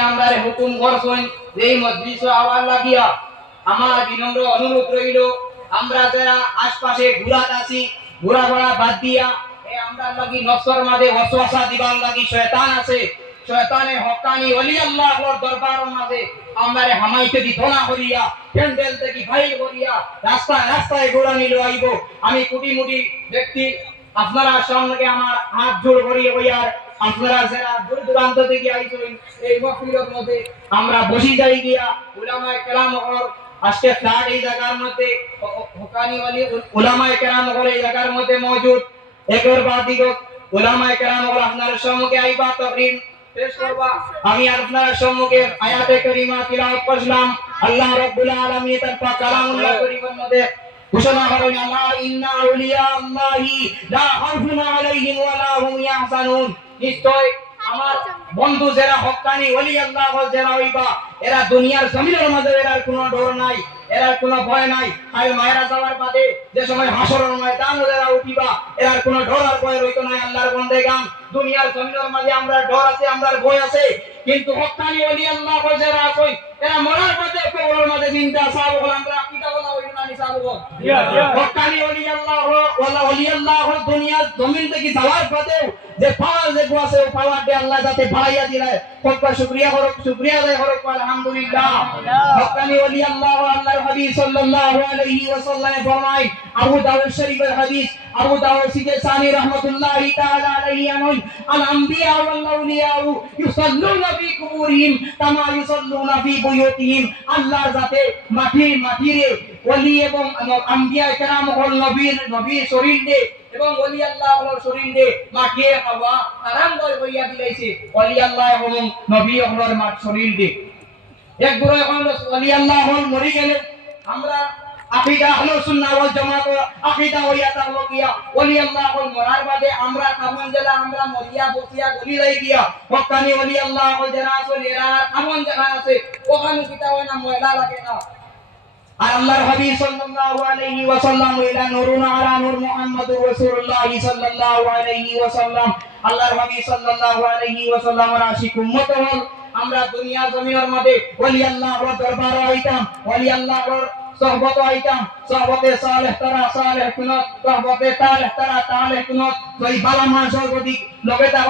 আমরারে হুকুম করছেন এই মজলিস আওয়াজ লাগিয়া আমার বিনম্র অনুরোধ রইল আমরা যারা আশপাশে ঘুরাত আছি ঘোরাফেরা বাদ দিয়া এই আমরা লাগি নফসের মাঝে ওয়াসওয়াসা দিবার লাগি শয়তান আছে শয়তানে হকানি ওলি আল্লাহর দরবারের মাঝে আমারে হামাইতে দিত না করিয়া প্যান্ডেল থেকে ভাই করিয়া রাস্তায় রাস্তায় ঘোরা নিল আইব আমি কোটি মুটি ব্যক্তি আপনারা সামনে আমার হাত জোড় করিয়ে হইয়ার আপনারা যারা দূর দূরান্ত থেকে আইছেন এই মাহফিলের মধ্যে আমরা বসি যাই গিয়া উলামায়ে কেরাম হর আজকে ফ্ল্যাট এই জায়গার মধ্যে হকানি ওলি উলামায়ে কেরাম হর এই জায়গার মধ্যে মौजूद একর বাদিক উলামায়ে কেরাম হর আপনাদের সম্মুখে আইবা তাকরীর পেশ করবা আমি আপনাদের সম্মুখে আয়াতে কারিমা তিলাওয়াত করলাম আল্লাহ রাব্বুল আলামিন তার পাক কালামুল্লাহ করিমের মধ্যে ঘোষণা করেন আল্লাহ ইন্না আউলিয়া আল্লাহি লা খাউফুন আলাইহিম ওয়া লা হুম ইয়াহজানুন নিশ্চয় আমার বন্ধু যারা হক্কানি ওলি আল্লাহ যারা হইবা এরা দুনিয়ার জমিনের মধ্যে এর কোনো ডর নাই এর কোনো ভয় নাই আর মায়েরা যাওয়ার বাদে যে সময় হাসরের ময়দান যারা উঠিবা এর কোনো ডর আর ভয় রইতো না আল্লাহর বান্দাগান দুনিয়ার জমিনের মাঝে আমরা ডর আছে আমরা ভয় আছে কিন্তু হক্কানি ওলি আল্লাহ যারা আছে এরা মরার পথে কবরের মাঝে চিন্তা সাহাব বল আমরা কিতা বলা হইল না নি সাহাব বল হক্কানি ওলি আল্লাহ ওয়ালা ওলি আল্লাহ দুনিয়ার জমিন থেকে যাওয়ার পথে যে পাওয়ার যে আছে ও পাওয়ার দে আল্লাহ যাতে বাড়াইয়া দিলায় কত শুকরিয়া করো শুকরিয়া আদায় করো আলহামদুলিল্লাহ হক্কানি ওলি আল্লাহ আল্লাহর হাবিব সাল্লাল্লাহু আলাইহি ওয়াসাল্লাম ফরমায় আবু দাউদ শরীফের হাদিস আবু দাউদ সিজসানি রাহমাতুল্লাহি তাআলা আলাইহি আনহু আল আমবিয়া ওয়াল আউলিয়া ইউসাল্লুনা ফি কুবুরিহিম কামা ইউসাল্লুনা ফি বুয়ুতিহিম আল্লাহ যাতে মাটিরে ওলি এবং আম্বিয়া কেরাম হল নবীর শরীর দে এবং ওলি আল্লাহর শরীর দে মাটিয়ে হাওয়া আরাম করে হইয়া দিলাইছে ওলি আল্লাহ এবং নবী হলর মাট শরীর দে এক গুরু এখন ওলি আল্লাহ হল মরি গেলে আমরা আকীদা আহলুস সুন্নাহ ওয়াল জামাত আকীদা হইয়া থাকলো গিয়া ওলি আল্লাহ হল মরার বাদে আমরা কামন জেলা আমরা মরিয়া বসিয়া গলি যাই গিয়া হক্কানি ওলি আল্লাহ হল যারা আছে এরা কামন জায়গা আছে ওখানে কিতা হয় না ময়লা লাগে না আর আল্লাহর হাবিব সাল্লাল্লাহু আলাইহি ওয়াসাল্লাম ইলা নূরুন আলা নূর মুহাম্মাদুর রাসূলুল্লাহ সাল্লাল্লাহু আলাইহি ওয়াসাল্লাম আল্লাহর হাবিব সাল্লাল্লাহু আলাইহি ওয়াসাল্লাম আশিক উম্মত হল আমরা দুনিয়া জমিনের মধ্যে ওলি আল্লাহর দরবারে আইতাম ওলি আল্লাহর صحبت আইতাম صحبت সালেহ তারা সালেহ কুনত صحبت তালেহ তারা তালেহ কুনত ওই বালা মানুষের গদি লগে তা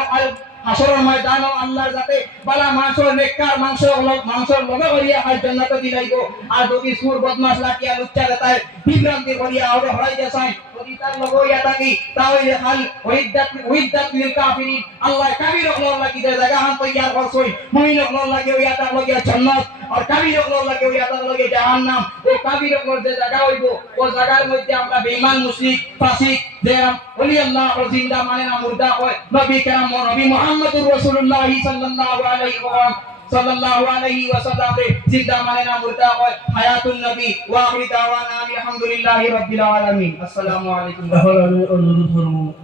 হাসরের ময়দানে আল্লাহর যাতে বালা মানুষের নেককার মানুষের লগে করিয়া হয় জান্নাতে দিলাইবো আর যদি সুর বদমাশ লাটিয়া লুচ্চা দেতায় বিভ্রান্তি করিয়া আউরে হরাই দেছাই যদি তার লগে ইয়া থাকি তাহলে হাল ওইদাত লিল কাফিরিন আল্লাহ কাফির হল লাগি দে জায়গা হান তৈয়ার করছই মুমিন হল লাগি ইয়া তার লগে জান্নাত আর কাফির হল লাগি ইয়া তার লগে জাহান্নাম ও কাফির হল যে জায়গা হইবো ও জায়গার মধ্যে আমরা বেঈমান মুশরিক ফাসিক যে ওলি আল্লাহ ও জিন্দা মানে না মুর্দা হয় নবী কেরাম নবী মুহাম্মদুর রাসূলুল্লাহ সাল্লাল্লাহু আলাইহি ওয়াসাল্লাম রে জিন্দা মানে না মুর্দা হয় হায়াতুন নবী ওয়া আখির দাওয়ানা আলহামদুলিল্লাহি রাব্বিল আলামিন আসসালামু আলাইকুম। অনুরোধ করব